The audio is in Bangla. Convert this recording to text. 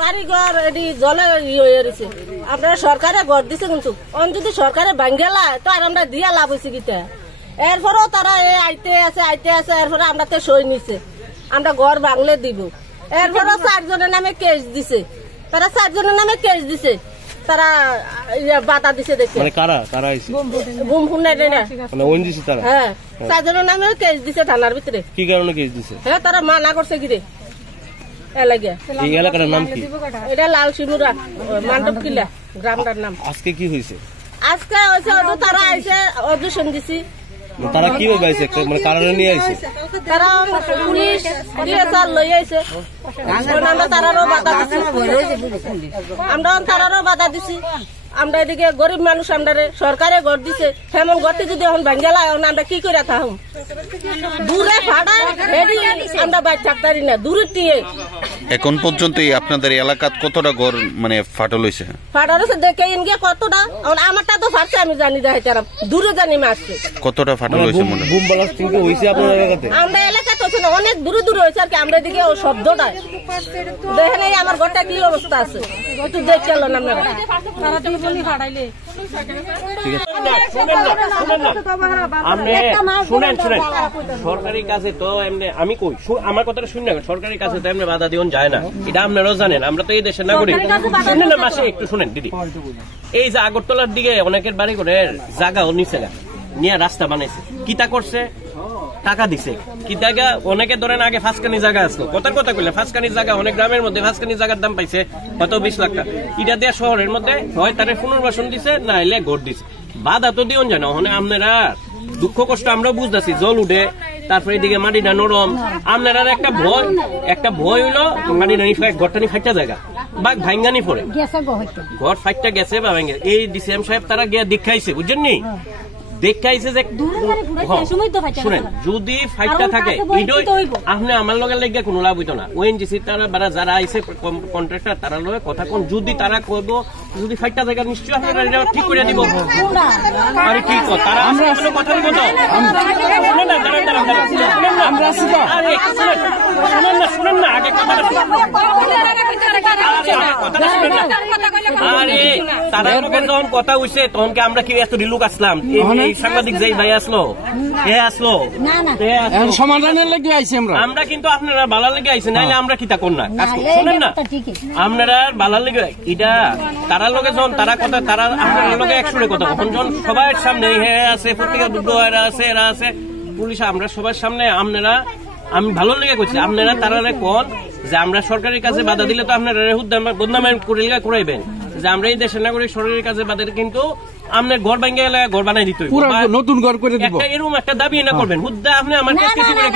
বাড়িঘর এটি জলে ইয়েছে আপনারা সরকারে ঘর দিছে কিন্তু যদি সরকারে ভাঙ্গেলা তো আর আমরা দিয়া লাভ হয়েছে গীতা এরপরেও তারা আইতে আছে এরপরে আমরা তো সই নিছে আমরা ঘর ভাঙলে দিব এরপরেও 4 জনের নামে কেস দিছে তারা 4 জনের নামে কেস দিছে তারা বাতা দিছে দেখে মানে কারা কারা আইছে বুম ফোন নাই না মানে ওন দিছে তারা হ্যাঁ 4 জনের নামে কেস দিছে থানার ভিতরে কি কারণে কেস দিছে হ্যাঁ তারা মানা করছে কি রে এলাকা এই এলাকার নাম কি এটা লাল শিমুরা মান্ডব কিলা গ্রামটার নাম আজকে কি হইছে আজকে হইছে তারা আইছে অডিশন দিছি তারা কি ভাবে আইছে মানে কারণে নিয়ে আইছে তারা পুলিশ ডিএসআর লই আইছে আমরা তারারও বাধা দিছি আমরা তারারও বাধা দিছি আমরা এদিকে গরিব মানুষ আমরা সরকারে ঘর দিছে হেমন ঘরটি যদি এখন ভাঙ্গেলা আমরা কি করে থাকুম দূরে ফাড়া হেডি আমরা বাইরে থাকতারি না দূরে টিয়ে এখন পর্যন্ত আপনাদের এলাকাত কতটা ঘর মানে ফাটল হয়েছে ফাটার হচ্ছে দেখে ইনগে কতটা আমারটা তো ফাটছে আমি জানি যাই তারা দূরে জানি মারছে কতটা ফাটল হয়েছে মনে বুম ব্লাস্ট কিন্তু হইছে আপনাদের এলাকাতে আমরা এলাকাতে হচ্ছে না অনেক দূরে দূরে হয়েছে আর কি আমরা এদিকে ও শব্দটা দেখেন এই আমার ঘরটা কি অবস্থা আছে একটু দেখে এলেন আপনারা শুনেন সরকারি কাজে তো এমনি আমি কই আমার কথাটা শুনে সরকারি কাজে তো এমনি বাধা দিন যায় না এটা আপনারাও জানেন আমরা তো এই দেশের নাগরিক শুনেন না মাসে একটু শুনেন দিদি এই যে আগরতলার দিকে অনেকের বাড়ি করে জায়গাও নিচে নিয়ে রাস্তা বানাইছে কিতা করছে টাকা দিছে কি জায়গা অনেকে ধরেন আগে ফাঁসকানি জায়গা আসলো কথার কথা কইলে ফাঁসকানি জায়গা অনেক গ্রামের মধ্যে ফাঁসকানি জায়গার দাম পাইছে হয়তো 20 লাখ টাকা এটা দেওয়া শহরের মধ্যে হয় তারা পুনর্বাসন দিছে না এলে ঘর দিছে বাধা তো দিও জানো ওখানে আপনারা দুঃখ কষ্ট আমরা বুঝতেছি জল উঠে তারপরে এদিকে মাটিটা নরম আপনারা একটা ভয় হইলো মাটিটা ঘরটা নি ফাইটা জায়গা বা ভাঙ্গানি পড়ে ঘর ফাইটটা গেছে বা ভাঙ্গে এই ডিসিএম সাহেব তারা গিয়া দেখাইছে বুঝছেন নি দেখাইছে যে শুনেন যদি ফাইটটা থাকে আপনি আমার লগে লেগে কোনো লাভ হইতো না ওএনজিসি তারা যারা আইছে কন্ট্রাক্টর তারা লগে কথা কোন যদি তারা কইব যদি ফাইটটা থাকে নিশ্চয়ই আপনারা এটা ঠিক করে দিব আরে কি তারা আমরা কথা বলবো তো শুনেন না আমরা আসি তো আরে শুনেন না আগে কথাটা আরে তারা লগে যখন কথা হইছে তখন কি আমরা কি এত রিলুক আসলাম এই সাংবাদিক যেই ভাই আসলো সমাধানের লাগি আইছি আমরা কিন্তু আপনারা বালার লেগে আইছেন নাইলে আমরা কিতা কোন না শুনেন না আপনারা বালার লেগে এটা তারা লগে যখন তারা কথা তারা আপনারা লগে একসঙ্গে কথা তখন যখন সবার সামনে আছে পত্রিকা দুটো আছে এরা আছে পুলিশ আমরা সবার সামনে আপনারা আমি ভালো লেগে করছি আপনারা তারা কোন যে আমরা সরকারি কাজে বাধা দিলে তো আপনারা বদনামের করাইবেন যে আমরা এই দেশের নাগরিক সরকারি কাজে বাধা কিন্তু আপনার ঘর ভাঙ্গে এলাকা ঘর বানাই দিতে নতুন ঘর করে দিব এরকম একটা দাবি না করবেন হুদ্দা আপনি আমার কাছে কিছু করে